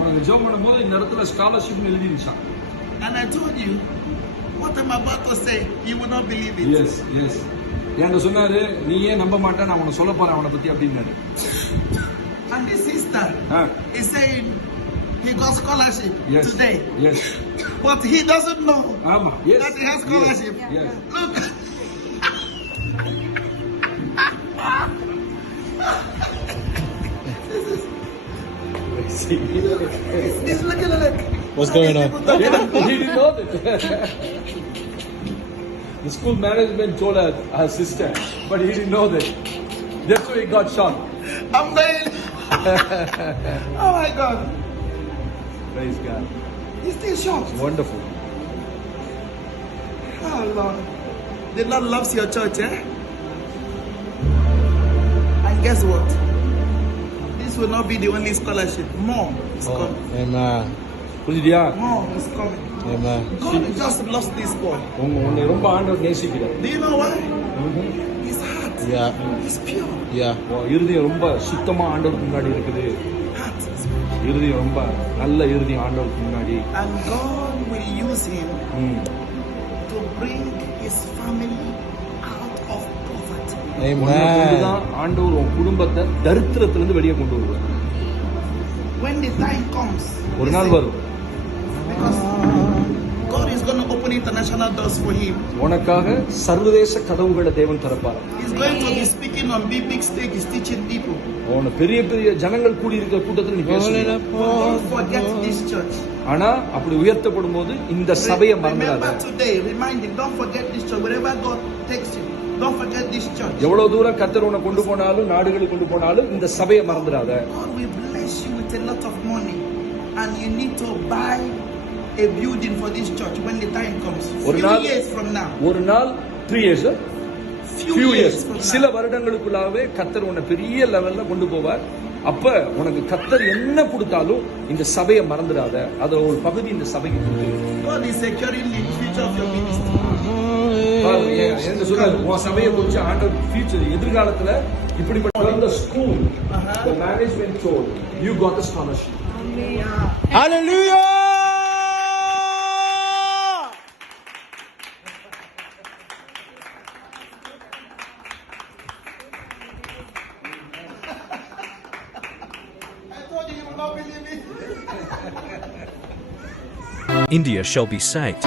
நாங்க ஜெபம் பண்ணும்போது இந்த இடத்துல ஸ்காலர்ஷிப் எழுதிருச்சான். And I told you, what I'm about to say, you will not believe it. S S என்கிட்ட சொன்னாரு, நீ ஏன் நம்ப மாட்டேன், நான் உன்னை சொல்ல போறேன் அவனை பத்தி அப்படின்னாரு. And the sister is saying he got scholarship today. Yes. But he doesn't know Yes. that he has scholarship. Yes. Look. He's looking at it. What's going on? He didn't know that. The school management told her sister, but he didn't know that. That's why he got shocked. I'm dying. Oh my God. Praise God. He's still shocked. Wonderful. Oh Lord. The Lord loves your church, eh? And guess what? This will not be the only scholarship. More is coming. Amen. புரியுதியா? More is coming. Amen. God just lost this boy. உன்னை ரொம்ப ஆண்டவர் நேசிக்கிறார். Do you know why? His heart is pure. இருதயம் ரொம்ப சுத்தமா ஆண்டவருக்கு முன்னாடி இருக்குது. Heart is pure. இருதயம் ரொம்ப நல்ல இருதயம் ஆண்டவருக்கு முன்னாடி. And God will use him to bring his family out of poverty. Amen. ஆண்டவர் உன் குடும்பத்தை தரித்திரத்துல இருந்து வெளியே கொண்டு வருவார். When the time comes, ஒரு நாள் வரும். because God is going to open international doors for him. உனக்காக சர்வதேச கதவுகளை தேவன் திறப்பார். He's going to be speaking on big stages, teaching people. உன பெரிய பெரிய ஜனங்கள் கூடி இருக்கிற கூட்டத்துல நீ பேசணும். Don't forget this church. ஆனா அப்படி உயர்த்தப்படும் போது இந்த சபையை மறந்துடாத. Remember today, remind him, don't forget this church. Wherever God takes you, don't forget this church. எவ்வளவு தூரம் கர்த்தர் உன்னை கொண்டு போனாலும் நாடுகளுக்கு கொண்டு போனாலும் இந்த சபையை மறந்துடாத. God will bless you with a lot of money, and you need to buy a building for this church when the time comes. Few years from now. ஒரு நாள் 3 years. Few years from now. சில வருடங்களுக்குள்ளாவே கர்த்தர் உன்னை பெரிய லெவல்ல கொண்டு போவார். அப்ப உனக்கு கர்த்தர் என்ன கொடுத்தாலும் இந்த சபையை மறந்துடாத. அத ஒரு பகுதி இந்த சபைக்கு கொடு. God is securing the future of your ministry. என்ன சொல்றாரு? உன் சபையை குறிச்சு ஆண்டவர் ஃபியூச்சர் எதிர்காலத்துல இப்படிப்பட்ட school the management told you got the scholarship. Hallelujah. I told you will not believe it. India shall be saved.